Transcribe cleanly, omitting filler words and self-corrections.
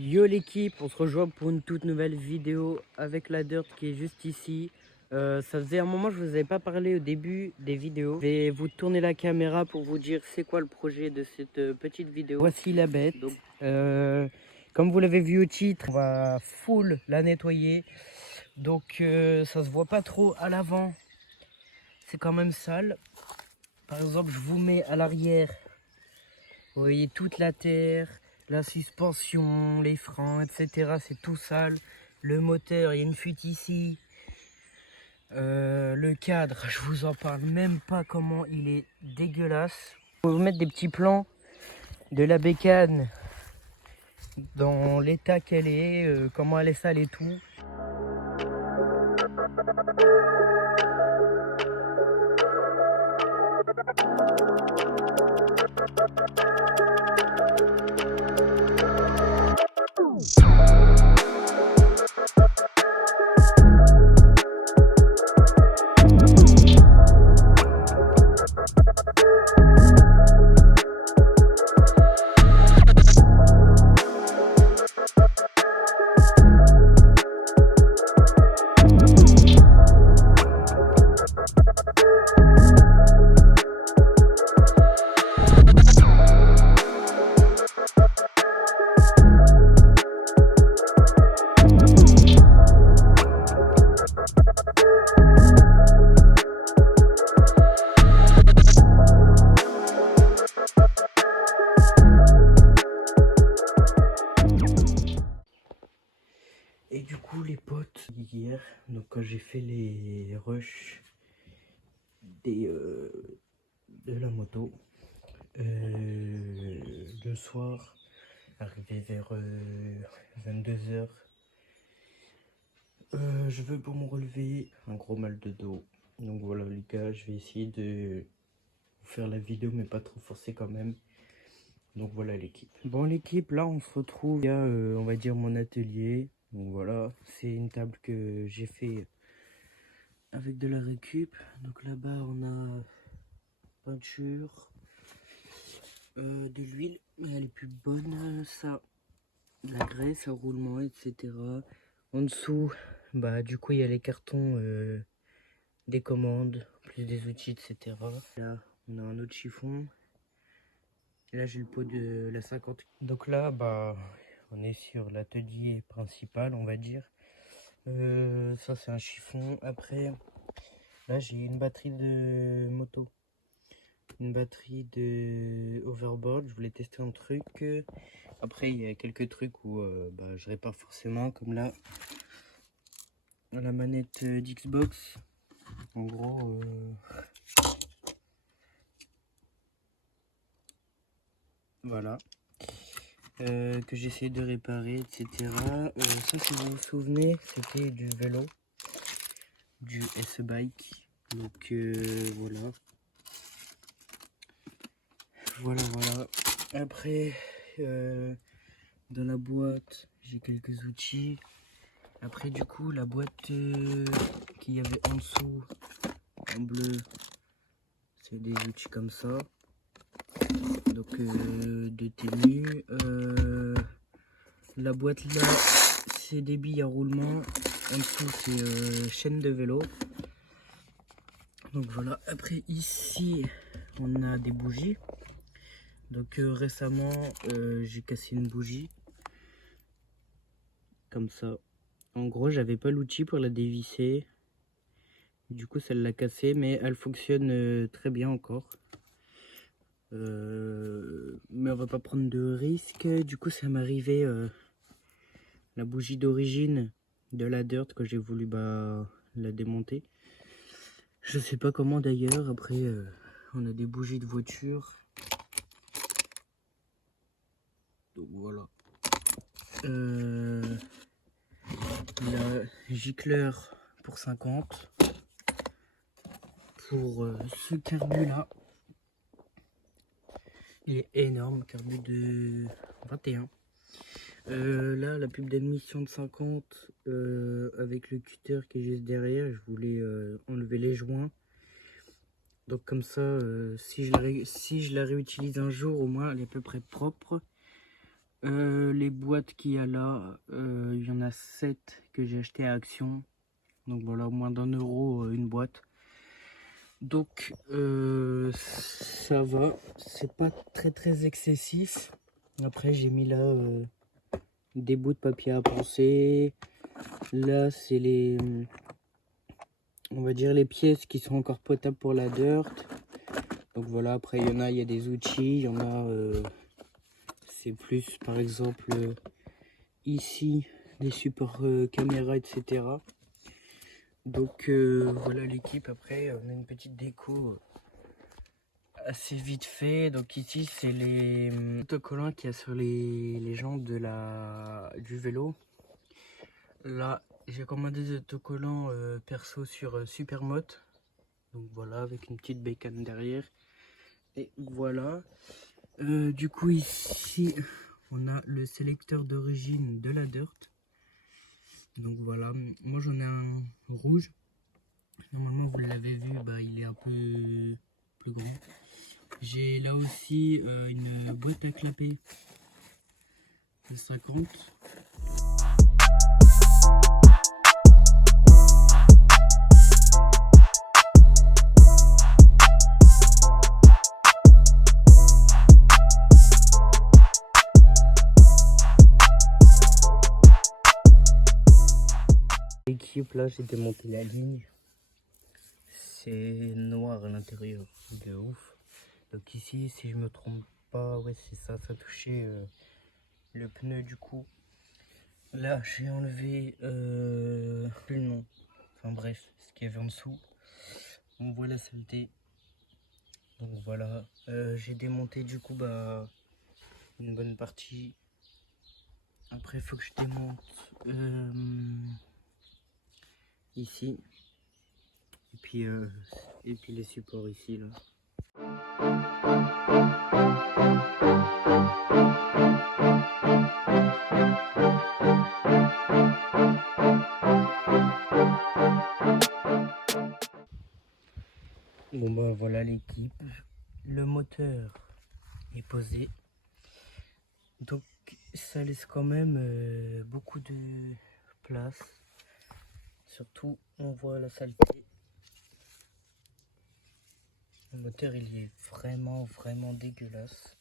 Yo l'équipe, on se rejoint pour une toute nouvelle vidéo avec la dirt qui est juste ici. Ça faisait un moment que je vous avais pas parlé au début des vidéos. Je vais vous tourner la caméra pour vous dire c'est quoi le projet de cette petite vidéo. Voici la bête. Donc, comme vous l'avez vu au titre, on va full la nettoyer. Donc ça se voit pas trop à l'avant. C'est quand même sale. Par exemple, je vous mets à l'arrière. Vous voyez toute la terre, la suspension, les freins, etc. C'est tout sale. Le moteur, il y a une fuite ici. Le cadre, je vous en parle même pas comment il est dégueulasse. Je vais vous mettre des petits plans de la bécane dans l'état qu'elle est, comment elle est sale et tout. Et du coup les potes, hier, donc quand j'ai fait les rushs de la moto, le soir, arrivé vers 22 h, je veux pour me relever un gros mal de dos. Donc voilà les gars, je vais essayer de vous faire la vidéo mais pas trop forcer quand même. Donc voilà l'équipe. Bon l'équipe, là on se retrouve, il y a on va dire mon atelier. Donc voilà, c'est une table que j'ai fait avec de la récup. Donc là-bas on a peinture, de l'huile, mais elle est plus bonne, ça, de la graisse, un roulement, etc. En dessous, bah du coup il y a les cartons des commandes, plus des outils, etc. Là on a un autre chiffon. Et là j'ai le pot de la 50. Donc là bah on est sur l'atelier principal, on va dire. Ça c'est un chiffon. Après là j'ai une batterie de moto, une batterie de overboard. Je voulais tester un truc. Après il y a quelques trucs où bah, je répare forcément, comme là la manette d'Xbox. En gros voilà, que j'essaie de réparer, etc. Ça, si vous vous souvenez, c'était du vélo, du S-Bike. Donc voilà. Voilà. Après, dans la boîte, j'ai quelques outils. Après, du coup, la boîte qu'il y avait en dessous, en bleu, c'est des outils comme ça. Donc, de tenue. La boîte là, c'est des billes à roulement. En dessous, c'est chaîne de vélo. Donc voilà. Après, ici, on a des bougies. Donc récemment, j'ai cassé une bougie. Comme ça. En gros, j'avais pas l'outil pour la dévisser. Du coup, ça l'a cassée, mais elle fonctionne très bien encore. Mais on va pas prendre de risques. Du coup, ça m'est arrivé la bougie d'origine de la dirt que j'ai voulu la démonter. Je sais pas comment d'ailleurs. Après, on a des bougies de voiture. Donc voilà. La gicleur pour 50. Pour ce carbu là. Il est énorme, carbu de 21. Là, la pub d'admission de 50 avec le cutter qui est juste derrière. Je voulais enlever les joints. Donc comme ça, si je la réutilise un jour, au moins elle est à peu près propre. Les boîtes qu'il y a là, il y en a 7 que j'ai acheté à Action. Donc voilà, moins d'1 € une boîte. Donc ça va, c'est pas très excessif. Après j'ai mis là des bouts de papier à poncer. Là c'est les, on va dire les pièces qui sont encore potables pour la dirt. Donc voilà, après il y a des outils, il y en a, c'est plus par exemple ici des supports caméra, etc. Donc voilà l'équipe. Après on a une petite déco assez vite fait. Donc ici c'est les autocollants qu'il y a sur les jambes du vélo. Là j'ai commandé des autocollants perso sur Supermote. Donc voilà, avec une petite bécane derrière. Et voilà. Du coup ici on a le sélecteur d'origine de la dirt. Donc voilà, moi j'en ai un rouge. Normalement vous l'avez vu, bah, il est un peu plus grand. J'ai là aussi une boîte à clapper de 50. L'équipe là, j'ai démonté la ligne. C'est noir à l'intérieur, de ouf. Donc ici, si je me trompe pas, ouais c'est ça, ça touchait le pneu du coup. Là, j'ai enlevé plus le nom. Enfin bref, ce qu'il y avait en dessous. On voit la saleté. Donc voilà, j'ai démonté du coup bah une bonne partie. Après, il faut que je démonte ici. Et puis les supports ici là. Bon bah voilà l'équipe. Le moteur est posé. Donc ça laisse quand même beaucoup de place. Surtout on voit la saleté. Le moteur il est vraiment dégueulasse.